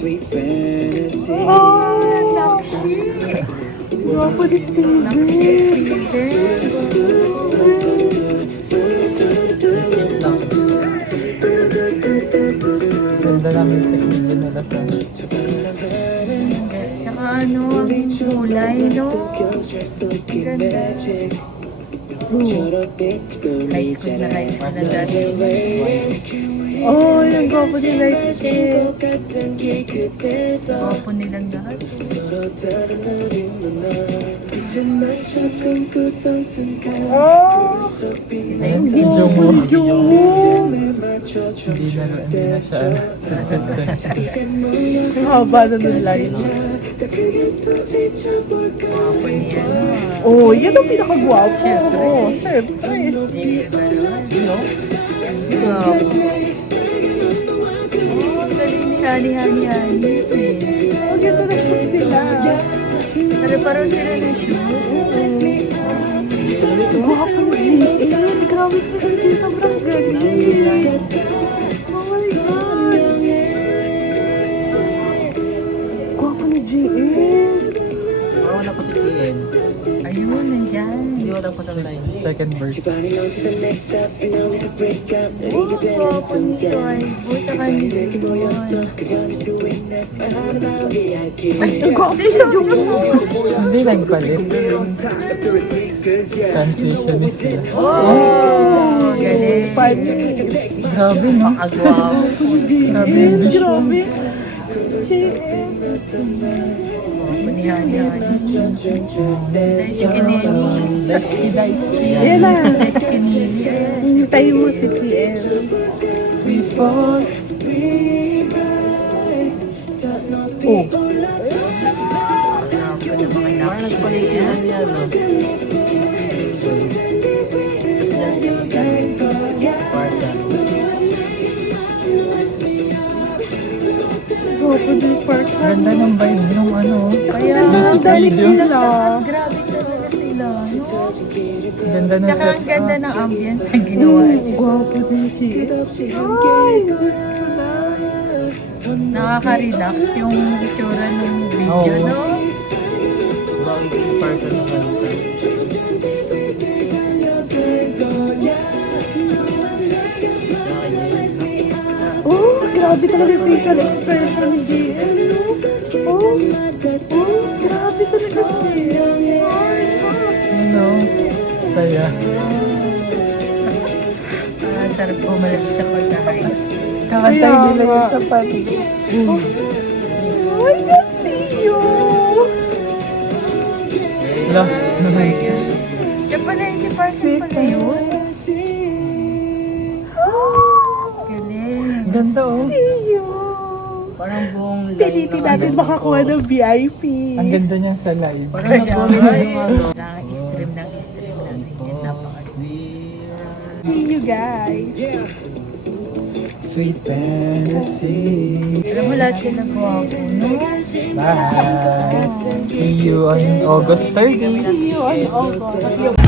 Oh, Lakshi. Guwapo ni Steven. Ganda na music video nila sa Tsaka ano, ang kulay, no? Ganda. High school na dati. Oh, yung guwapo ni Lice. Gwapo nilang lahat. Oh! ayun, video mo. Yung Hindi na siya. ang haba na ng Lice. Gwapo niya. Oh, yan ang pinakagwapo. Oh, syempre. Gwapo. Oh, galing ni Hani. Ang ganda na shoes nila. Pero parang sila ng shoes. Guwapo ni GL. Grabe ko kasi sobrang galing. Oh my God. Guwapo ni GL. Wala pa si PN. Ayun, nandyan. Hindi wala pa sa line. Second verse. Oh, gwapo ni Shoaibu. Tsaka ni Zidon. Ang gwapo si Jungkook. Hindi nagpalit. Transitionist sila. Oh, galing. Panis. Grabe no? Agwapo. Grabe yung GL. vision. Grabe. GL. Gwapo ni Hani. Dahil si Kineni. Daisuke. Yan na. Dahil si Kineni. Hintayin mo si PL. We fall. Oh. Gwapo na mga nakapalay yan. Guwapo din Park. Ganda ng vibe nung ano. Kaya, Music dalik video. nila. grabe talaga sila. No? Ganda ng Tsaka set. ang ganda ng ambience na ginawa niya. Guwapo din GL. Ay, Diyos ko na. Nakaka-relax yung itsura ng video, Oo. no? Bakit yung part ng kanta? Oh, grabe talaga yung facial expression ni GL. Oh, grabe talaga si GL. Ano? Saya. Sarap bumalik sa pagka-highs. Kakantay nila yung sapat. Oh, I can't see you. Wala. Siya pala yung si Parson pala yun. Galing. Ganda oh. See you. Parang buong Pilitin natin makakuha ng VIP. Ang ganda niya sa live. Kaya kailangan i-stream natin yan. See you guys. Sweet fantasy. Alam mo lahat sila gwapo, no? Bye. See you on August 30. See you on August.